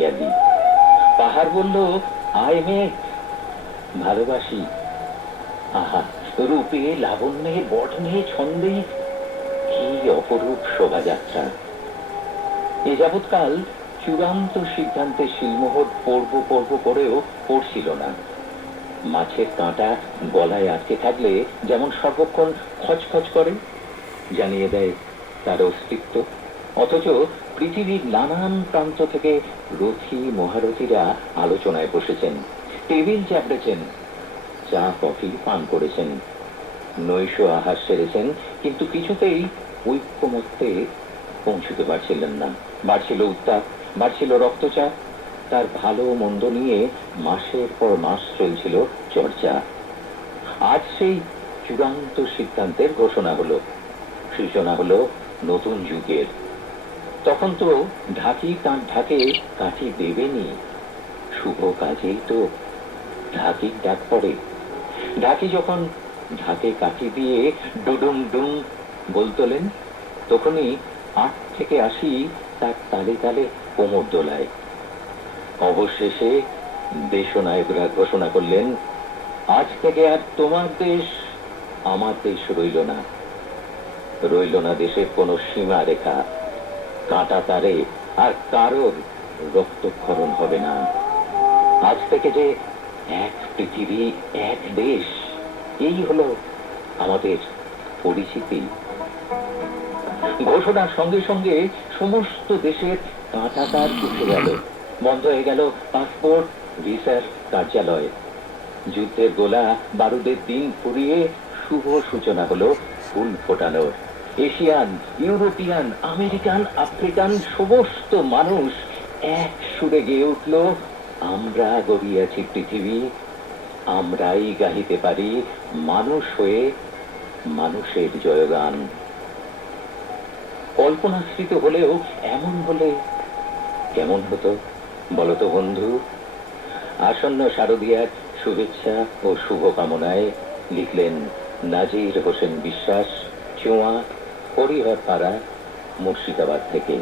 পিয়ালি পাহাড় বলল, আয় মেঘ ভালোবাসি। আহা, রূপে লাবণ্যে বটনে ছন্দে কি অপরূপ শোভাযাত্রা। এ যাবৎকাল চূড়ান্ত সিদ্ধান্তে শিলমোহর পর্ব পর্ব করেও পড়ছিল না। মাছের কাঁটা গলায় আটকে থাকলে যেমন সর্বক্ষণ খচখচ করে, জানিয়ে দেয় তার অস্তিত্ব। অথচ পৃথিবীর নানান প্রান্ত থেকে রথী মহারথীরা আলোচনায় বসেছেন, টেবিল চাপড়েছেন, চা, কফি, পান করেছেন। নৈশ আহার সেরেছেন, কিন্তু কিছুতেই ঐক্যমত্যে পৌঁছতে পারছিলেন না। বাড়ছিল উত্তাপ, বাড়ছিল রক্তচাপ, তার ভালো মন্দ নিয়ে মাসের পর মাস চলছিল চর্চা। আজ সেই চূড়ান্ত সিদ্ধান্তের ঘোষণা হলো, সূচনা হলো নতুন যুগের। তখন তো ঢাকি তার ঢাকে কাঠি দেবেনি। শুভ কাজেই তো ঢাকির ডাক পড়ে। ঢাকি যখন ঢাকে কাঠি দিয়ে ডুডুম ডুম বলতলেন তখনই আট থেকে আসি তার তালে তালে কোমর দোলায়। অবশেষে দেশনায়করা ঘোষণা করলেন, আজ থেকে আর তোমার দেশ, আমার দেশ রইল না। রইল না দেশের কোনো সীমা রেখা কাঁটা তারে আর কারোর রক্তক্ষরণ হবে না। আজ থেকে যে এক পৃথিবী, এক দেশ, এই হলো আমাদের পরিচিতি। ঘোষণার সঙ্গে সঙ্গে সমস্ত দেশের কাঁটাতার উঠে গেল। বন্ধ হয়ে গেল পাসপোর্ট ভিসার কার্যালয়। যুদ্ধের গোলা বারুদের দিন ফুরিয়ে শুভ সূচনা হলো ফুল ফোটানোর। এশিয়ান, ইউরোপিয়ান, আমেরিকান, আফ্রিকান সমস্ত মানুষ এক সুরে গেয়ে উঠল, আমরা গড়িয়াছি পৃথিবী, আমরাই গাহিতে পারি মানুষ হয়ে মানুষের জয়গান। কল্পনাশ্রিত হলেও এমন হলে কেমন হতো বলতো বন্ধু? আসন্ন শারদীয়ার শুভেচ্ছা ও শুভকামনায় লিখলেন নাজির হোসেন বিশ্বাস, চুয়া হরিহর পাড়া মুর্শিদাবাদ থেকে।